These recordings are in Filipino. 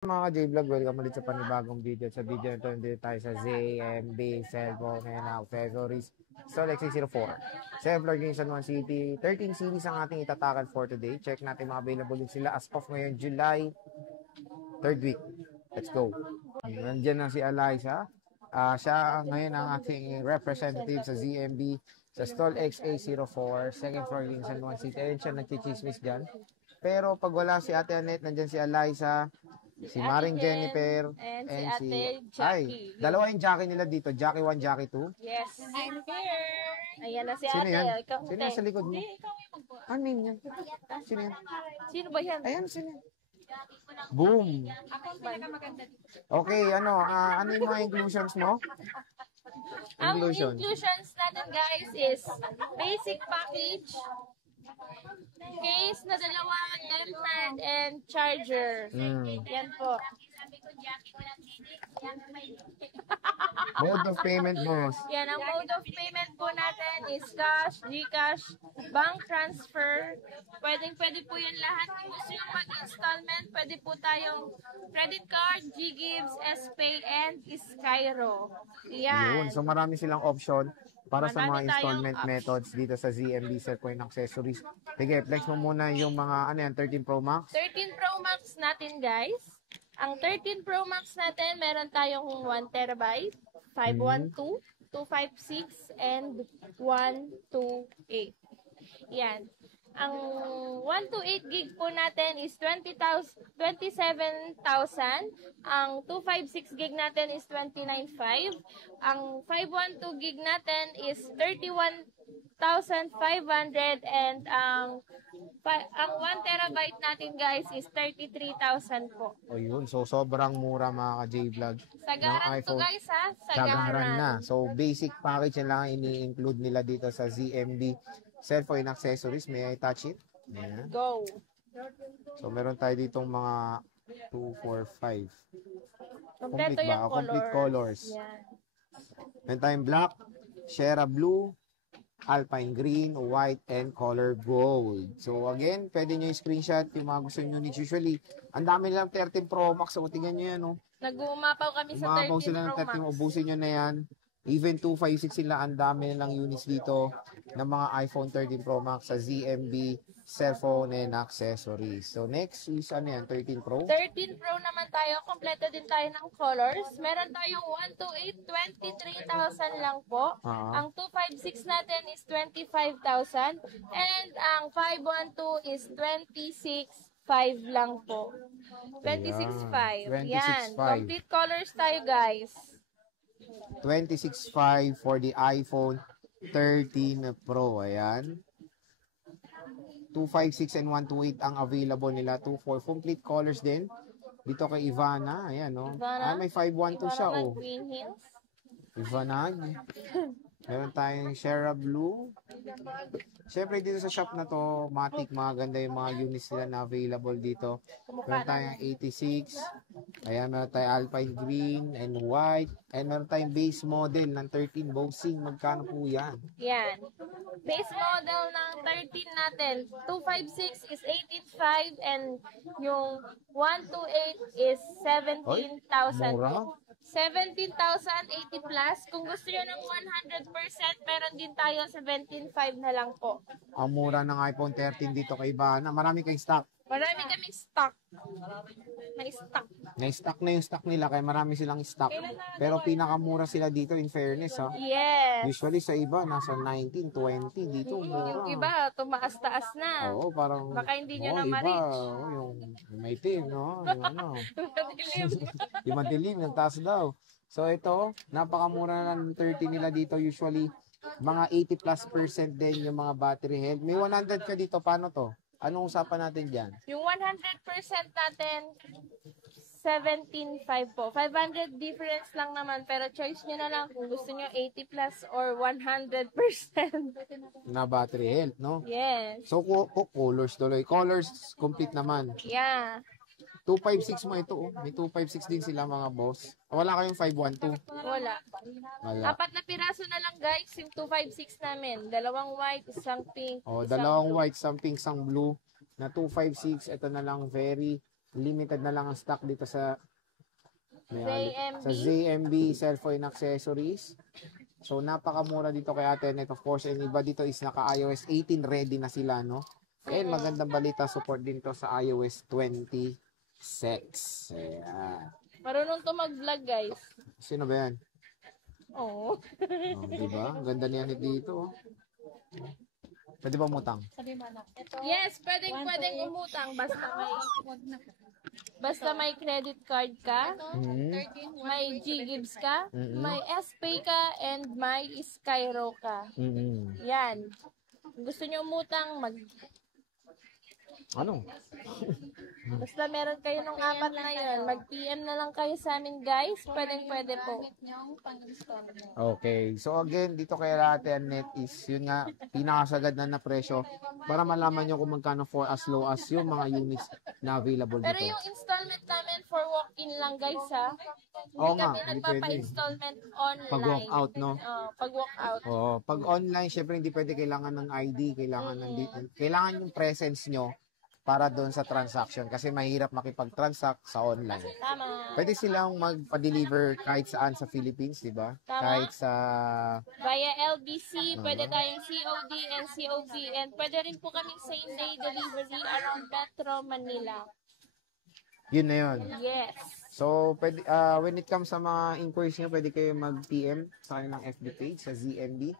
Mga J-Vlog, welcome ulit sa panibagong video. Sa video ito, hindi tayo sa ZMB, cellphone, and accessories. So, Lexus 04. 7 floor game San Juan City. 13 series ang ating itatakan for today. Check natin mga available din sila as of ngayon, July 3rd week. Let's go. Nandiyan na si Eliza. Siya ngayon ang ating representative sa ZMB sa stall XA04, second floor in San Juan City. Ayun siya, nagchichismis dyan. Pero pag wala si Ate Annette, nandiyan si Eliza, si Maring Jennifer, and si Ate Jackie. Dalawa yung Jackie nila dito. Jackie 1, Jackie 2. Yes. I'm here. Ayan na si Sino Ate. yan? Ikaw, Sino yan sa likod mo? Ano yan? Sino yan? Sino ba yan? Ayan, sino yan? Boom! Ako ang pinakamaganda dito. Okay, ano yung mga inclusions mo? Ang inclusions natin guys is basic package, case na dalawa, left and charger. Yan po. Mode of payment, boss. Yan, ang mode of payment po natin is cash, GCash, bank transfer. Pwede po yan lahat. Kung gusto yung mag-installment, pwede po tayong credit card, GGives, SPay, and Skyro. Yan. Yun. So marami silang option para sa mga Marami installment tayong methods dito sa ZMB Cellphone Accessories. Sige, flex mo muna yung mga 13 Pro Max. 13 Pro Max natin guys. Ang 13 Pro Max natin, meron tayong 1 terabyte, 512, 256, and 128. Yan. Ang 128 gig po natin is 27,000. Ang 256 gig natin is 29,500. Ang 512 gig natin is 31,500 and ang 1 terabyte natin guys is 33,000 po. O yun, so sobrang mura mga ka-J-Vlog. Sagaran to guys ha, Sagaran na. So basic package yan lang ini-include nila dito sa ZMB Cellphone Accessories. May I touch it? Ayan. Go. So meron tayo ditong mga 2, 4, 5. Kompleto yung colors. Complete colors. Yan. Meron tayong black, Sierra Blue, Alpine Green, White, and Color Gold. So again, pwede nyo i-screenshot yung mga gusto nyo units. Usually, ang dami nilang 13 Pro Max. So tingnan nyo yan. Nag-uumapaw kami sa 13 Umapaw sila ng Pro 13. Max. Ubusin nyo na yan. Even 256 sila, ang dami nilang units dito ng mga iPhone 13 Pro Max sa ZMB Cellphone and Accessories. So next is 13 Pro. 13 Pro naman tayo. Kompleto din tayo ng colors. Meron tayong 128, 23,000 lang po. Ang 256 natin is 25,000. And ang 512 is 26,500 lang po. 26,500. Yan. Complete colors tayo guys. 26.5 for the iPhone 13 Pro. Ayan. 256 and 128 ang available nila. 24 complete colors din. Dito kay Ivana. Ayan, no? Ivana? May 512 siya, oh. Green Hills. Ivana. Meron tayong Sierra Blue. Siyempre dito sa shop na to, matik, maganda yung mga units nila na available dito. Meron tayong 86. Ayan, meron tayong Alpine Green and White. And meron tayong base model ng 13 Bosing. Magkano po yan? Yan. Base model ng 13 natin, 256 is 18,500 and yung 128 is 17,000. Mura. 17,080 plus. Kung gusto nyo ng 100%, meron din tayo 17,500 na lang po. Ang mura ng iPhone 13 dito kay Ivana. Marami kayong stock. Marami kaming stock. May stock. Na-stock na yung stock nila kaya marami silang stock. Pero pinakamura sila dito in fairness, ha? Yes. Usually sa iba, nasa 19, 20. Dito, mura. Yung iba, tumaas-taas na. Oo, parang... Baka hindi nyo na iba, ma-reach. yung may team, no? Yung ano. Madilim. Yung madilim, yung taas daw. So ito, napakamura na ng 30 nila dito. Usually, mga 80+% din yung mga battery health. May 100 ka dito, paano to? Anong usapan natin dyan? Yung 100% natin, 17.5 po. 500 difference lang naman, pero choice nyo na lang kung gusto nyo 80 plus or 100%. Na battery health, no? Yes. So, colors tuloy. Colors, complete naman. Yeah. 256 mo ito, oh. May 256 din sila mga boss. Wala kayong 512? Wala. Wala. 4 na piraso na lang guys, yung 256 namin. 2 white, isang pink. Oh, isang 2 blue. white, isang pink, isang blue. Na 256, ito na lang very Limited na lang ang stock dito sa ZMB. sa ZMB Cellphone Accessories. So, napakamura dito kay Ate Net. Of course, and iba dito is naka-iOS 18 ready na sila, no? And magandang balita, support din to sa iOS 26. Ayan. Marunong to mag-vlog, guys. Sino ba yan? Oo. Oh, diba? Ang ganda niya dito. Oh. Pwede ba umutang? Yes, pwedeng umutang basta may credit card ka, may G-Gives ka, may SPay ka, and may Skyro ka. Yan. Kung gusto nyo umutang, Ano? basta meron kayo ng apat na yun, mag-PM na lang kayo sa amin, guys. Pwede po. Okay. So again, dito kay Ate Annette is yun nga, pinakasagad na presyo para malaman nyo kung magkano for as low as yung mga units na available Pero dito. yung installment namin for walk-in lang, guys, ha? Oo Hindi nga, kami hindi pwede. nagpapa-installment online. Pag walk out, no? Pag walk out. Oo. Pag online, syempre hindi pwede kailangan ng ID, kailangan yung presence nyo para doon sa transaction kasi mahirap makipag-transact sa online. Tama. Pwede silang magpa-deliver kahit saan sa Philippines, di ba? Tama. Kahit sa Via LBC, pwede tayong COD and COV, and pwede rin po kaming same-day delivery around Metro Manila. yun na yun. Yes. So, pwede, when it comes sa mga inquiries nyo, pwede kayo mag-PM sa kanilang FB page, sa ZMB.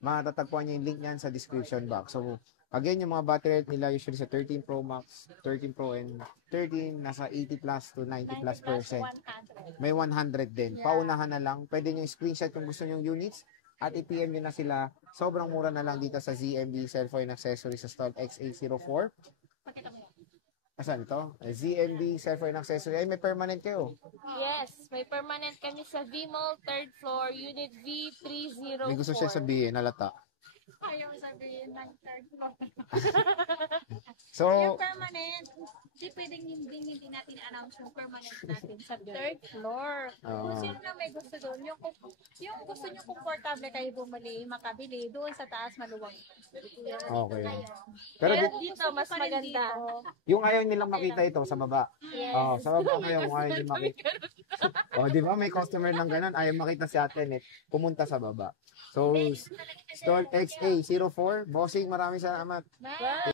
Matatagpuan nyo yung link niyan sa description box. So, again, yung mga battery health nila usually sa 13 Pro Max, 13 Pro and 13, nasa 80 plus to 90 plus percent. May 100 din. Paunahan na lang. Pwede nyo screenshot kung gusto nyo units at i-PM nyo na sila. Sobrang mura na lang dito sa ZMB Cellphone Accessories sa stall XA04. Asan ito? ZMB Cellphone Accessories. Ay, may permanent kayo. Yes, may permanent kami sa V-Mall, 3rd floor, Unit V304. May gusto siya sabihin, nalata. Ayaw sabihin ng third floor. So, Yung permanent, hindi pwedeng hindi natin announce yung permanent natin sa third floor. Kung sino na may gusto doon, yung gusto nyo komportable kayo bumili, makabili, doon sa taas maluwag. okay. Pero Pero dito, mas maganda. yung ayaw nilang makita ito sa baba. Yes. Oh, sa baba ngayon, kung ayaw nilang makita. Oh, di ba may customer ng ganun, ayaw makita si Ate Net, pumunta sa baba. So, stall XA04, bossing, maraming salamat. Bye.